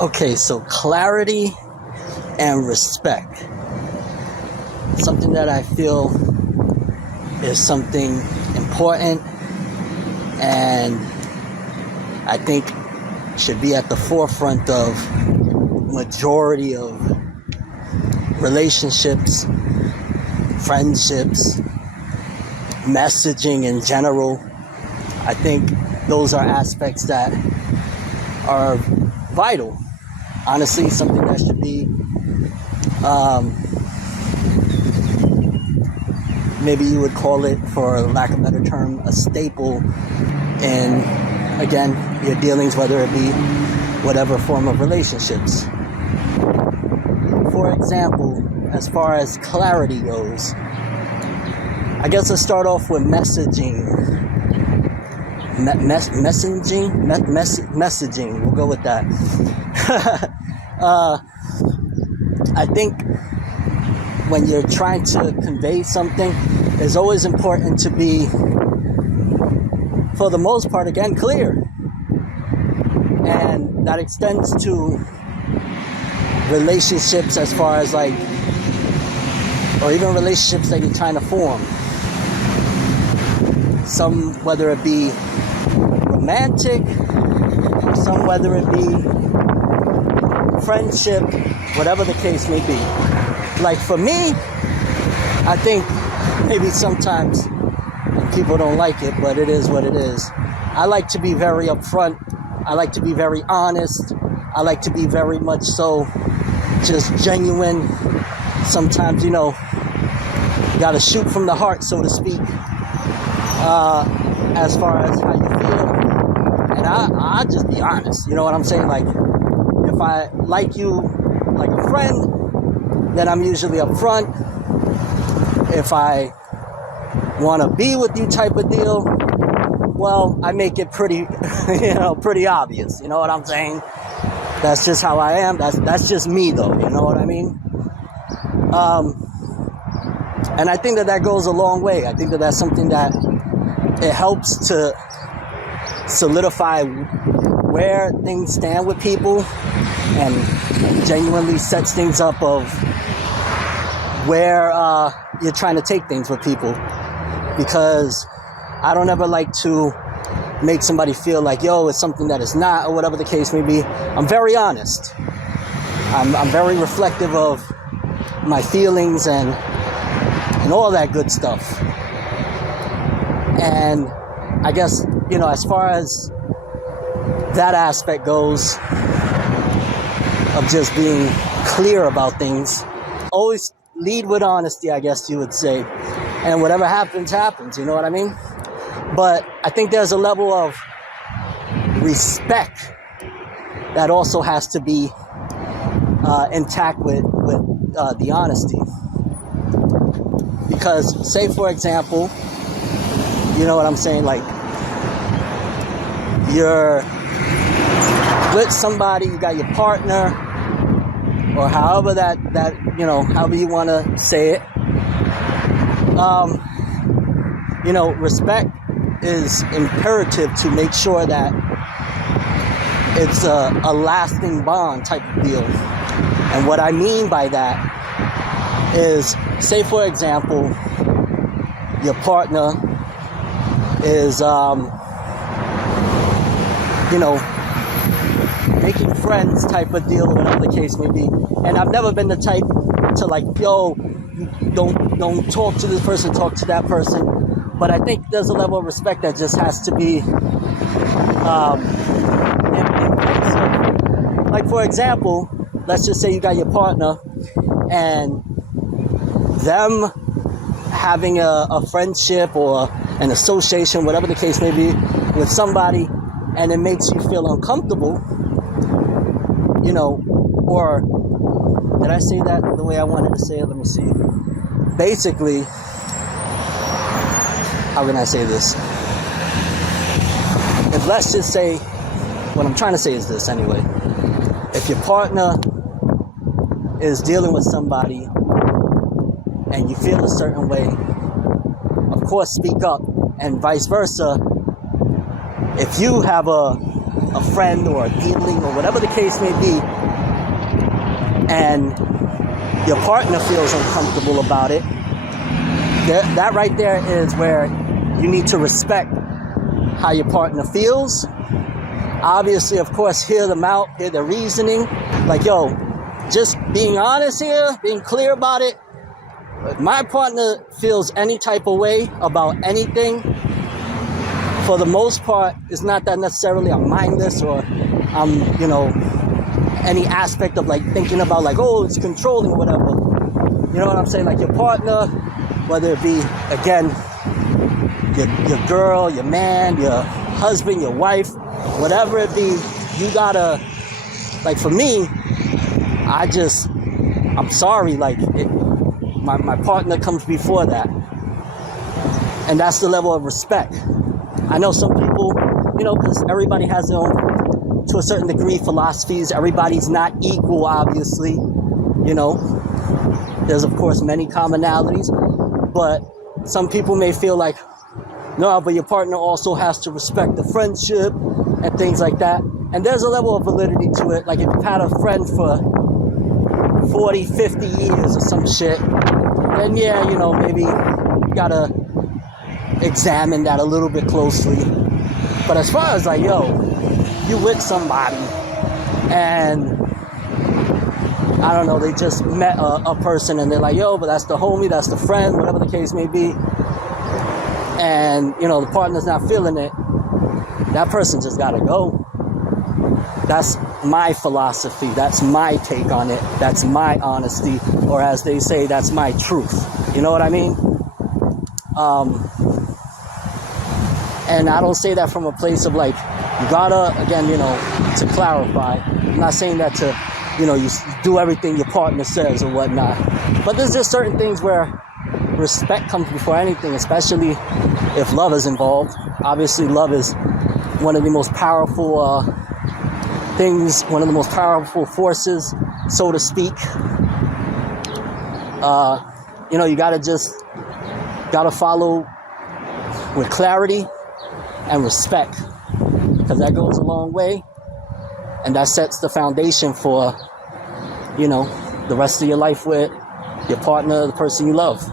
Okay, so clarity and respect. Something that I feel is something important and I think should be at the forefront of majority of relationships, friendships, messaging in general. I think those are aspects that are vital. Honestly, something that should be maybe you would call it, for lack of a better term, a staple in, again, your dealings, whether it be whatever form of relationships. For example, as far as clarity goes, I guess let's start off with messaging. Messaging. We'll go with that. I think when you're trying to convey something, it's always important to be, for the most part, again, clear. And that extends to relationships as far as or even relationships that you're trying to form. Some, whether it be romantic, some whether it be friendship, whatever the case may be. Like for me, I think maybe sometimes people don't like it, but it is what it is. I like to be very upfront. I like to be very honest. I like to be very much so just genuine. Sometimes, you gotta shoot from the heart, so to speak, as far as how you feel. And I just be honest, you know what I'm saying? Like, if I like you like a friend, then I'm usually upfront. If I want to be with you type of deal, well, I make it pretty, pretty obvious. You know what I'm saying? That's just how I am. That's just me, though. You know what I mean? And I think that goes a long way. I think that that's something that it helps to solidify where things stand with people and genuinely sets things up of where you're trying to take things with people. Because I don't ever like to make somebody feel like, it's something that is not, or whatever the case may be. I'm very honest. I'm very reflective of my feelings and all that good stuff. And I guess, as far as that aspect goes of just being clear about things, always lead with honesty, I guess you would say. And whatever happens, happens, you know what I mean? But I think there's a level of respect that also has to be intact with the honesty. Because, say for example, you know what I'm saying, like, you're with somebody, you got your partner, or however that however you want to say it. Respect is imperative to make sure that it's a lasting bond type of deal. And what I mean by that is, say for example, your partner is, making friends type of deal, whatever the case may be. And I've never been the type to don't talk to this person, talk to that person. But I think there's a level of respect that just has to be in place of, like, for example, let's just say you got your partner and them having a friendship or an association, whatever the case may be, with somebody, and it makes you feel uncomfortable, or did I say that the way I wanted to say it? Let me see. Basically, how can I say this? If, let's just say, what I'm trying to say is this anyway. If your partner is dealing with somebody and you feel a certain way, of course speak up, and vice versa. If you have a a friend or a dealing or whatever the case may be, and your partner feels uncomfortable about it, that right there is where you need to respect how your partner feels. Obviously, of course, hear them out, hear their reasoning. Like, yo, just being honest here, being clear about it. If my partner feels any type of way about anything, for the most part, it's not that necessarily I'm mindless or I'm, any aspect of like thinking about like, oh, it's controlling or whatever. You know what I'm saying? Like your partner, whether it be, again, your girl, your man, your husband, your wife, whatever it be, you gotta, like for me, I'm sorry, like my partner comes before that. And that's the level of respect. I know some people, because everybody has their own, to a certain degree, philosophies. Everybody's not equal, obviously. There's, of course, many commonalities. But some people may feel like, no, but your partner also has to respect the friendship and things like that. And there's a level of validity to it. Like if you've had a friend for 40, 50 years or some shit, then yeah, maybe you gotta examine that a little bit closely. But as far as like, yo, you with somebody and I don't know, they just met a person and they're like, yo, but that's the homie, that's the friend, whatever the case may be, and the partner's not feeling it, that person just gotta go. That's my philosophy, that's my take on it, that's my honesty, or as they say, that's my truth. You know what I mean? And I don't say that from a place of like, you gotta, again, to clarify, I'm not saying that to, you do everything your partner says or whatnot. But there's just certain things where respect comes before anything, especially if love is involved. Obviously, love is one of the most powerful things, one of the most powerful forces, so to speak. You gotta follow with clarity and respect, because that goes a long way, and that sets the foundation for, the rest of your life with your partner, the person you love.